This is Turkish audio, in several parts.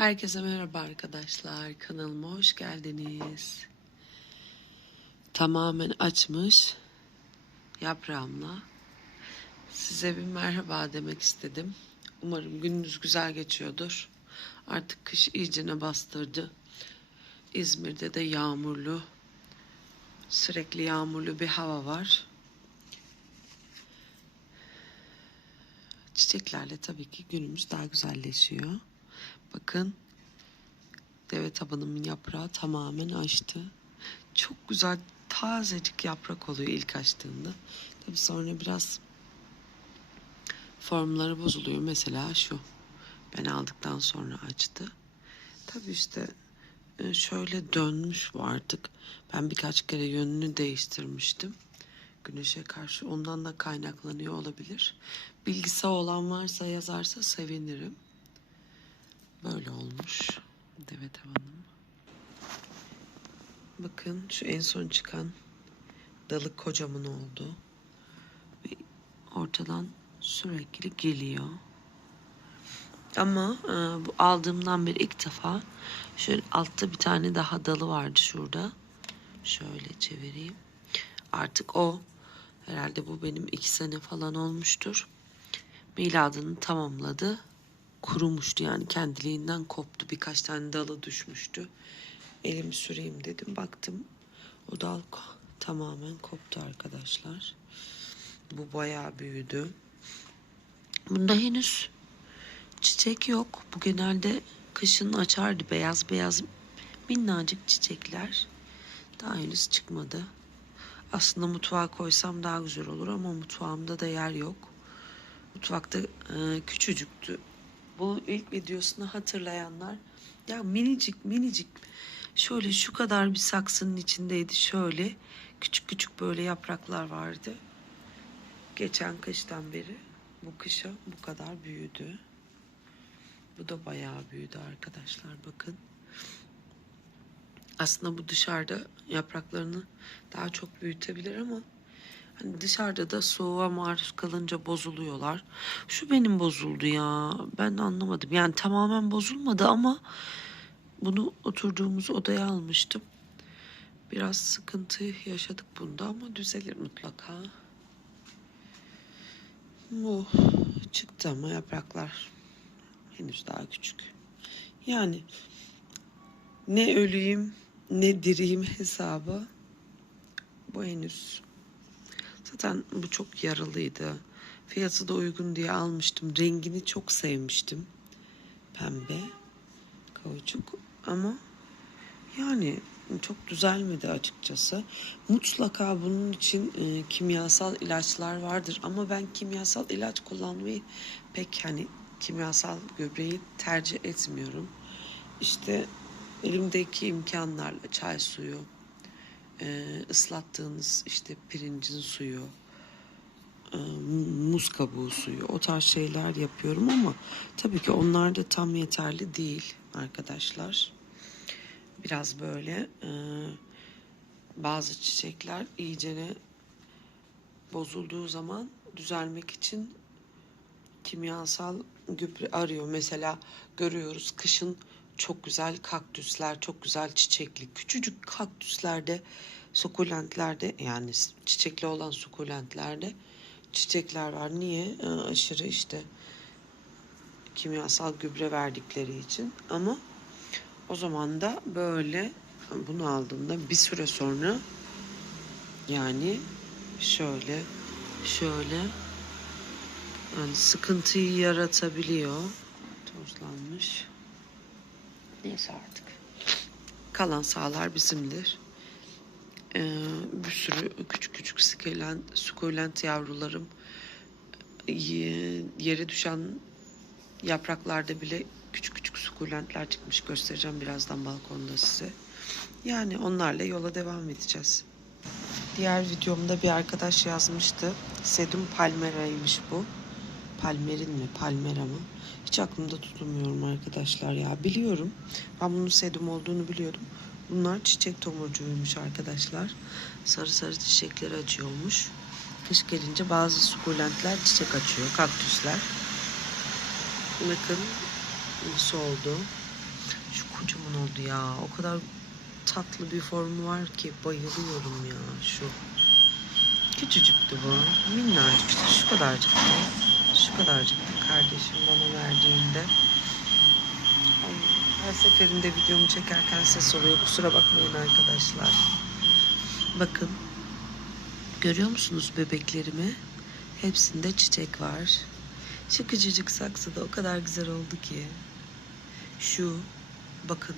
Herkese merhaba arkadaşlar. Kanalıma hoş geldiniz. Tamamen açmış yaprağımla size bir merhaba demek istedim. Umarım gününüz güzel geçiyordur. Artık kış iyicene bastırdı. İzmir'de de yağmurlu, sürekli yağmurlu bir hava var. Çiçeklerle tabii ki günümüz daha güzelleşiyor. Bakın deve tabanımın yaprağı tamamen açtı. Çok güzel tazecik yaprak oluyor ilk açtığında. Tabii sonra biraz formları bozuluyor. Mesela şu. Ben aldıktan sonra açtı. Tabii işte e, şöyle dönmüş bu artık. Ben birkaç kere yönünü değiştirmiştim. Güneşe karşı ondan da kaynaklanıyor olabilir. Bilgisi olan varsa yazarsa sevinirim. Böyle olmuş. Deve tavanım. Bakın şu en son çıkan dalı kocaman oldu. Ve ortadan sürekli geliyor. Ama e, bu aldığımdan beri ilk defa şöyle altta bir tane daha dalı vardı şurada. Şöyle çevireyim. Artık o herhalde bu benim iki sene falan olmuştur. Miladını tamamladı kurumuştu yani kendiliğinden koptu. Birkaç tane dalı düşmüştü. Elimi süreyim dedim. Baktım o dal tamamen koptu arkadaşlar. Bu bayağı büyüdü. Bunda henüz çiçek yok. Bu genelde kışın açardı beyaz beyaz minnacık çiçekler. Daha henüz çıkmadı. Aslında mutfağa koysam daha güzel olur ama mutfağımda da yer yok. Mutfakta e, küçücüktü bu ilk videosunu hatırlayanlar ya minicik minicik şöyle şu kadar bir saksının içindeydi şöyle küçük küçük böyle yapraklar vardı. Geçen kıştan beri bu kışa bu kadar büyüdü. Bu da bayağı büyüdü arkadaşlar bakın. Aslında bu dışarıda yapraklarını daha çok büyütebilir ama Hani dışarıda da soğuğa maruz kalınca bozuluyorlar. Şu benim bozuldu ya. Ben anlamadım. Yani tamamen bozulmadı ama bunu oturduğumuz odaya almıştım. Biraz sıkıntı yaşadık bunda ama düzelir mutlaka. Bu çıktı ama yapraklar henüz daha küçük. Yani ne ölüyüm ne diriyim hesabı bu henüz Zaten bu çok yaralıydı. Fiyatı da uygun diye almıştım. Rengini çok sevmiştim. Pembe. Kauçuk. Ama yani çok düzelmedi açıkçası. Mutlaka bunun için e, kimyasal ilaçlar vardır. Ama ben kimyasal ilaç kullanmayı pek hani kimyasal gübreyi tercih etmiyorum. İşte elimdeki imkanlarla çay suyu, e, ıslattığınız işte pirincin suyu, e, muz kabuğu suyu o tarz şeyler yapıyorum ama tabii ki onlar da tam yeterli değil arkadaşlar. Biraz böyle e, bazı çiçekler iyicene bozulduğu zaman düzelmek için kimyasal gübre arıyor. Mesela görüyoruz kışın çok güzel kaktüsler, çok güzel çiçekli. Küçücük kaktüslerde, sukulentlerde yani çiçekli olan sukulentlerde çiçekler var. Niye? Ee, aşırı işte kimyasal gübre verdikleri için. Ama o zaman da böyle bunu aldığımda bir süre sonra yani şöyle şöyle yani sıkıntıyı yaratabiliyor. Tozlanmış. Neyse artık. Kalan sahalar bizimdir. Ee, bir sürü küçük küçük sukulent, sukulent yavrularım yere düşen yapraklarda bile küçük küçük sukulentler çıkmış. Göstereceğim birazdan balkonda size. Yani onlarla yola devam edeceğiz. Diğer videomda bir arkadaş yazmıştı. Sedum palmeraymış bu. Palmerin mi, palmera mı? Hiç aklımda tutulmuyorum arkadaşlar ya. Biliyorum. Ben bunun sedum olduğunu biliyordum. Bunlar çiçek tomurcuğuymuş arkadaşlar. Sarı sarı çiçekleri açıyormuş. Kış gelince bazı sukulentler çiçek açıyor. Kaktüsler. Bakın nasıl oldu. kocaman oldu ya. O kadar tatlı bir formu var ki bayılıyorum ya şu. Küçücüktü bu. Minnacık işte şu kadarcıktı. Şu kadarcıktı kardeşim bana verdiğinde. Her seferinde videomu çekerken ses oluyor. Kusura bakmayın arkadaşlar. Bakın. Görüyor musunuz bebeklerimi? Hepsinde çiçek var. Şu küçücük saksıda o kadar güzel oldu ki. Şu bakın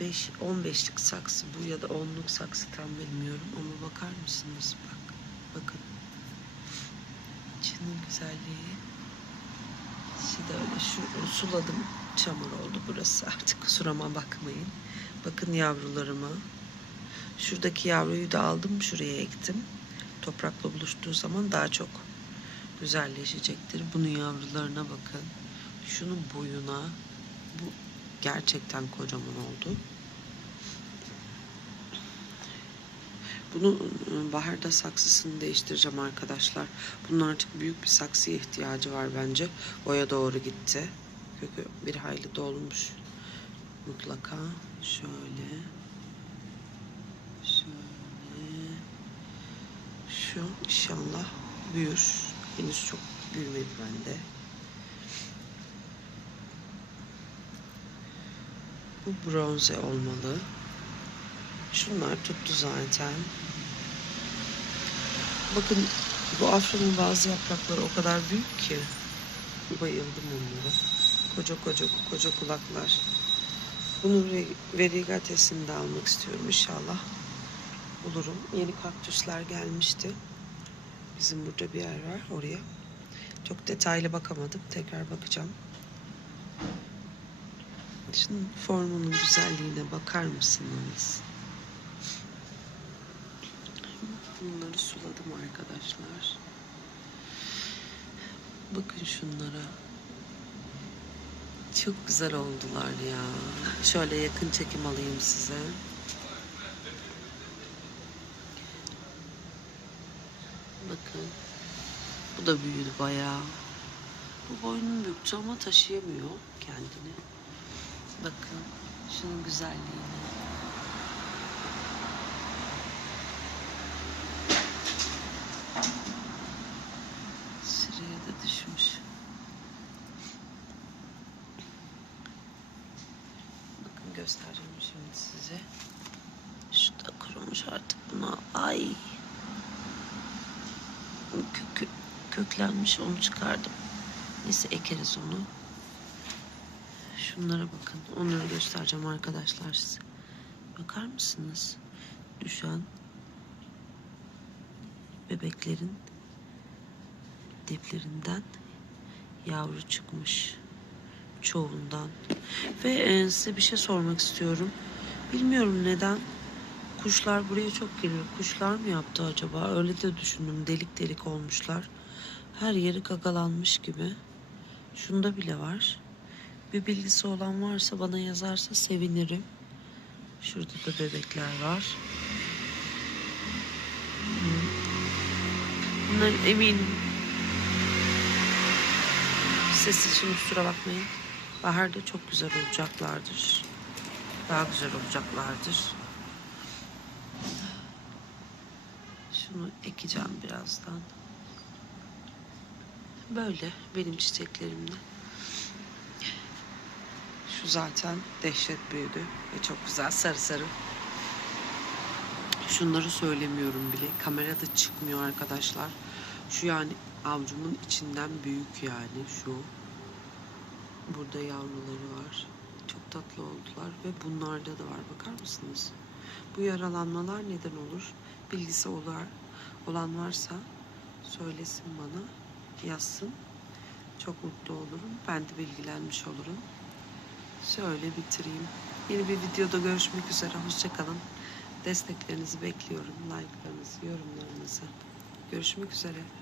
5 15'lik saksı bu ya da 10'luk saksı tam bilmiyorum ama bakar mısınız bak bakın güzelliği. Da öyle şu suladım çamur oldu burası artık kusuruma bakmayın. Bakın yavrularıma. Şuradaki yavruyu da aldım şuraya ektim. Toprakla buluştuğu zaman daha çok güzelleşecektir. Bunun yavrularına bakın. Şunun boyuna bu gerçekten kocaman oldu. Bunu ıı, baharda saksısını değiştireceğim arkadaşlar. Bunun artık büyük bir saksıya ihtiyacı var bence. Boya doğru gitti. Kökü bir hayli dolmuş. Mutlaka şöyle şöyle şu inşallah büyür. Henüz çok büyümedi bende. Bu bronze olmalı. Şunlar tuttu zaten. Bakın bu afranın bazı yaprakları o kadar büyük ki. Bayıldım onlara. Koca koca koca kulaklar. Bunun re- verigatesini de almak istiyorum inşallah. Bulurum. Yeni kaktüsler gelmişti. Bizim burada bir yer var oraya. Çok detaylı bakamadım. Tekrar bakacağım. Şunun formunun güzelliğine bakar mısınız? Bunları suladım arkadaşlar. Bakın şunlara. Çok güzel oldular ya. Şöyle yakın çekim alayım size. Bakın. Bu da büyüdü bayağı. Bu boynunu büktü ama taşıyamıyor kendini. Bakın şunun güzelliğine. Şuraya da düşmüş. Bakın göstereceğim şimdi size. Şu da kurumuş artık buna. Ay. Kök, köklenmiş onu çıkardım. Neyse ekeriz onu. Şunlara bakın. Onları göstereceğim arkadaşlar size. Bakar mısınız? Düşen bebeklerin diplerinden yavru çıkmış. Çoğundan. Ve e, size bir şey sormak istiyorum. Bilmiyorum neden kuşlar buraya çok geliyor. Kuşlar mı yaptı acaba? Öyle de düşündüm. Delik delik olmuşlar. Her yeri gagalanmış gibi. Şunda bile var. Bir bilgisi olan varsa bana yazarsa sevinirim. Şurada da bebekler var. Bunların eminim. Ses için kusura bakmayın. Baharda çok güzel olacaklardır. Daha güzel olacaklardır. Şunu ekeceğim birazdan. Böyle benim çiçeklerimde. Şu zaten dehşet büyüdü ve çok güzel sarı sarı. Şunları söylemiyorum bile. Kamerada çıkmıyor arkadaşlar. Şu yani avcumun içinden büyük yani şu. Burada yavruları var. Çok tatlı oldular ve bunlarda da var. Bakar mısınız? Bu yaralanmalar neden olur? Bilgisi olan, olan varsa söylesin bana, yazsın. Çok mutlu olurum. Ben de bilgilenmiş olurum. Şöyle bitireyim. Yeni bir videoda görüşmek üzere. Hoşçakalın. Desteklerinizi bekliyorum. Like'larınızı, yorumlarınızı. Görüşmek üzere.